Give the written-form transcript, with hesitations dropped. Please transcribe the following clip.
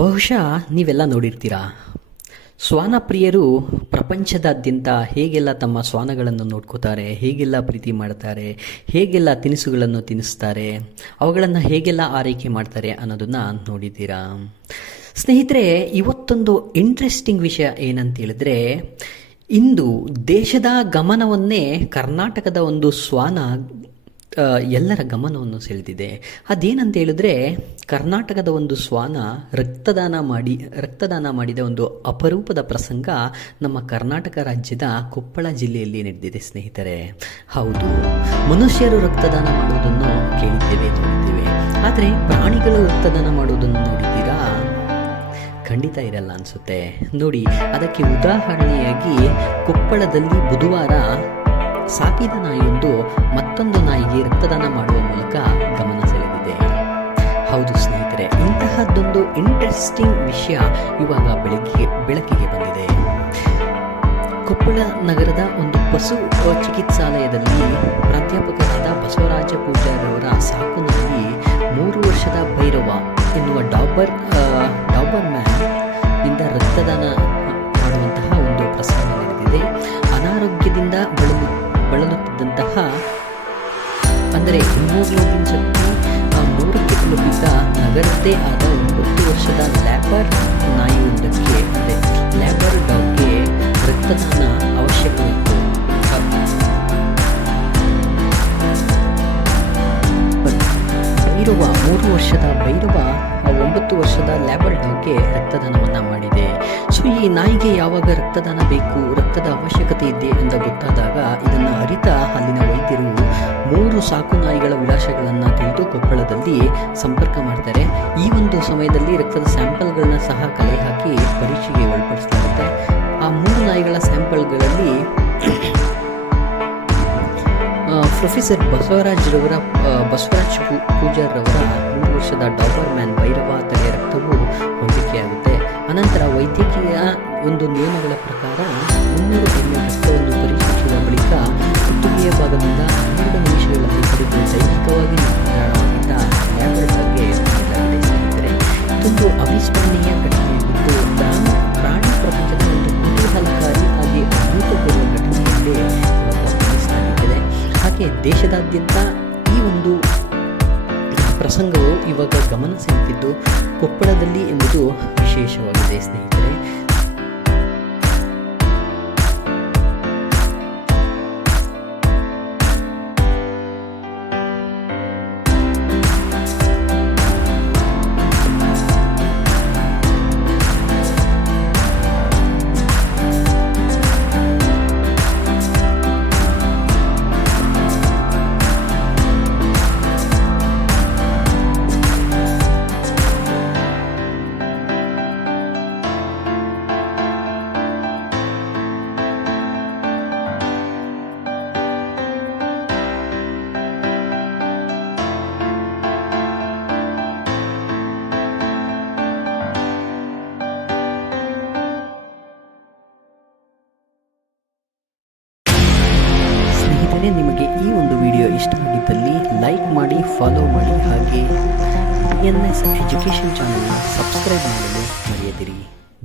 ಬಹುಶಃ ನೀವೆಲ್ಲ ನೋಡಿರ್ತೀರಾ, ಶ್ವಾನಪ್ರಿಯರು ಪ್ರಪಂಚದಾದ್ಯಂತ ಹೇಗೆಲ್ಲ ತಮ್ಮ ಶ್ವಾನಗಳನ್ನು ನೋಡ್ಕೋತಾರೆ, ಹೇಗೆಲ್ಲ ಪ್ರೀತಿ ಮಾಡ್ತಾರೆ, ಹೇಗೆಲ್ಲ ತಿನಿಸುಗಳನ್ನು ತಿನ್ನಿಸ್ತಾರೆ, ಅವುಗಳನ್ನು ಹೇಗೆಲ್ಲ ಆರೈಕೆ ಮಾಡ್ತಾರೆ ಅನ್ನೋದನ್ನು ನೋಡಿದ್ದೀರಾ. ಸ್ನೇಹಿತರೆ, ಇವತ್ತೊಂದು ಇಂಟ್ರೆಸ್ಟಿಂಗ್ ವಿಷಯ ಏನಂತ ಹೇಳಿದ್ರೆ, ಇಂದು ದೇಶದ ಗಮನವನ್ನೇ ಕರ್ನಾಟಕದ ಒಂದು ಶ್ವಾನ ಎಲ್ಲರ ಗಮನವನ್ನು ಸೆಳೆದಿದೆ. ಅದೇನಂತ ಹೇಳಿದ್ರೆ, ಕರ್ನಾಟಕದ ಒಂದು ಶ್ವಾನ ರಕ್ತದಾನ ಮಾಡಿದ ಒಂದು ಅಪರೂಪದ ಪ್ರಸಂಗ ನಮ್ಮ ಕರ್ನಾಟಕ ರಾಜ್ಯದ ಕೊಪ್ಪಳ ಜಿಲ್ಲೆಯಲ್ಲಿ ನಡೆದಿದೆ. ಸ್ನೇಹಿತರೆ, ಹೌದು, ಮನುಷ್ಯರು ರಕ್ತದಾನ ಮಾಡುವುದನ್ನು ಕೇಳಿದ್ದೇವೆ, ನೋಡಿದ್ದೇವೆ. ಆದರೆ ಪ್ರಾಣಿಗಳು ರಕ್ತದಾನ ಮಾಡುವುದನ್ನು ನೋಡಿದ್ದೀರಾ? ಖಂಡಿತ ಇರಲ್ಲ ಅನಿಸುತ್ತೆ. ನೋಡಿ, ಅದಕ್ಕೆ ಉದಾಹರಣೆಯಾಗಿ ಕೊಪ್ಪಳದಲ್ಲಿ ಬುಧವಾರ ಸಾಕಿದ ನಾಯಿಯೊಂದು ಮತ್ತೊಂದು ನಾಯಿಗೆ ರಕ್ತದಾನ ಮಾಡುವ ಮೂಲಕ ಗಮನ ಸೆಳೆದಿದೆ. ಹೌದು ಸ್ನೇಹಿತರೆ, ಇಂತಹದ್ದೊಂದು ಇಂಟ್ರೆಸ್ಟಿಂಗ್ ವಿಷಯ ಇವಾಗ ಬೆಳಕಿಗೆ ಬಂದಿದೆ. ಕೊಪ್ಪಳ ನಗರದ ಒಂದು ಪಶು ಚಿಕಿತ್ಸಾಲಯದಲ್ಲಿ ಪ್ರಾಧ್ಯಾಪಕರಾದ ಬಸವರಾಜ ಪೂಜಾರವರ ಸಾಕು ನಾಯಿ 3 ವರ್ಷದ ಭೈರವ ಎನ್ನುವ ಡಾಬರ್ ಮ್ಯಾನ್ ನಿಂದ ರಕ್ತದಾನ ಮಾಡುವಂತಹ ಒಂದು ಪ್ರಸಂಗ ನಡೆದಿದೆ. ಅನಾರೋಗ್ಯದಿಂದ ಬಳಲುತ್ತಿದ್ದಂತಹ, ಅಂದರೆ ಹಿಮೋಗ್ಲೋಬಿನ್ ಶಕ್ತಿ 3ಕ್ಕೆ ತಲುಪಿದ್ದ ನಗರದ್ದೇ ಆದ 9 ವರ್ಷದ ಲ್ಯಾಬರ್ ನಾಯಿಯೊಂದಕ್ಕೆ, ಅಂದರೆ ಲ್ಯಾಬರ್ ಡಾಗ್ಗೆ ರಕ್ತದಾನ ಅವಶ್ಯಕವಿತ್ತು. ಭೈರವ 3 ವರ್ಷದ ಭೈರವ 9 ವರ್ಷದ ಲ್ಯಾಬರ್ ಡಾಗ್ಗೆ ರಕ್ತದಾನವನ್ನು ಮಾಡಿದೆ. ಸೊ ಈ ನಾಯಿಗೆ ಯಾವಾಗ ರಕ್ತದಾನ ಬೇಕು, ರಕ್ತದ ಅವಶ್ಯಕತೆ ಇದೆ ಎಂದು ಗೊತ್ತಾದಾಗ ಇದನ್ನು ಅರಿತ ಅಲ್ಲಿನ ವೈದ್ಯರು 3 ಸಾಕು ನಾಯಿಗಳ ವಿಳಾಸಗಳನ್ನು ತಿಳಿದು ಕೊಪ್ಪಳದಲ್ಲಿ ಸಂಪರ್ಕ ಮಾಡ್ತಾರೆ. ಈ ಒಂದು ಸಮಯದಲ್ಲಿ ರಕ್ತದ ಸ್ಯಾಂಪಲ್ಗಳನ್ನ ಸಹ ಕಲೆ ಹಾಕಿ ಪರೀಕ್ಷೆಗೆ ಒಳಪಡಿಸಲಾಗುತ್ತೆ. ಆ 3 ನಾಯಿಗಳ ಸ್ಯಾಂಪಲ್ಗಳಲ್ಲಿ ಪ್ರೊಫೆಸರ್ ಬಸವರಾಜ್ ಪೂಜಾರ್ರವರ 3 ವರ್ಷದ ಡಾಬರ್ ಮ್ಯಾನ್ ಭೈರವ ತಲೆಯ ರಕ್ತವು ಹೊಂದಿಕೆಯಾಗುತ್ತೆ. ಅನಂತರ ವೈದ್ಯಕೀಯ ಒಂದು ನಿಯಮಗಳ ಪ್ರಕಾರ 300 ml ರಕ್ತವನ್ನು ಪರೀಕ್ಷಿಸಿದ ಬಳಿಕ ಕುತ್ತಿಗೆಯ ಭಾಗದಿಂದ 12 ನಿಮಿಷಗಳಲ್ಲಿ ಪಡೆದು ದೈಹಿಕವಾಗಿ ನಿಧಾನವಾಗಿದ್ದ ಲ್ಯಾಬರ್ಡಾಗ್ಗೆ ನೀಡಲಾಗಿದೆ. ಸ್ನೇಹಿತರೆ, ಇದೊಂದು ಅವಿಸ್ಮರಣೀಯ ಘಟನೆಯಾಗಿದ್ದು, ಪ್ರಾಣಿ ಪ್ರಪಂಚದ ಒಂದು ಕುತೂಹಲಕಾರಿ ಹಾಗೆ ಅಭೂತಪೂರ್ವ ಘಟನೆಯಲ್ಲೇ ಗಮನಿಸಲಾಗಿದೆ. ಹಾಗೆ ದೇಶದಾದ್ಯಂತ ಈ ಒಂದು ಪ್ರಸಂಗವು ಇವಾಗ ಗಮನ ಸೆಳೆದಿದ್ದು ಕೊಪ್ಪಳದಲ್ಲಿ ಎಂಬುದು ವಿಶೇಷವಾಗಿದೆ. ಸ್ನೇಹಿತರೆ, ನಿಮಗೆ ಈ ಒಂದು ವಿಡಿಯೋ ಇಷ್ಟವಾಗಿದ್ದಲ್ಲಿ ಲೈಕ್ ಮಾಡಿ, ಫಾಲೋ ಮಾಡಿ, ಹಾಗೆ PNS ಎಜುಕೇಷನ್ ಚಾನೆಲ್ನ ಸಬ್ಸ್ಕ್ರೈಬ್ ಮಾಡಲು ಮರೆಯದಿರಿ.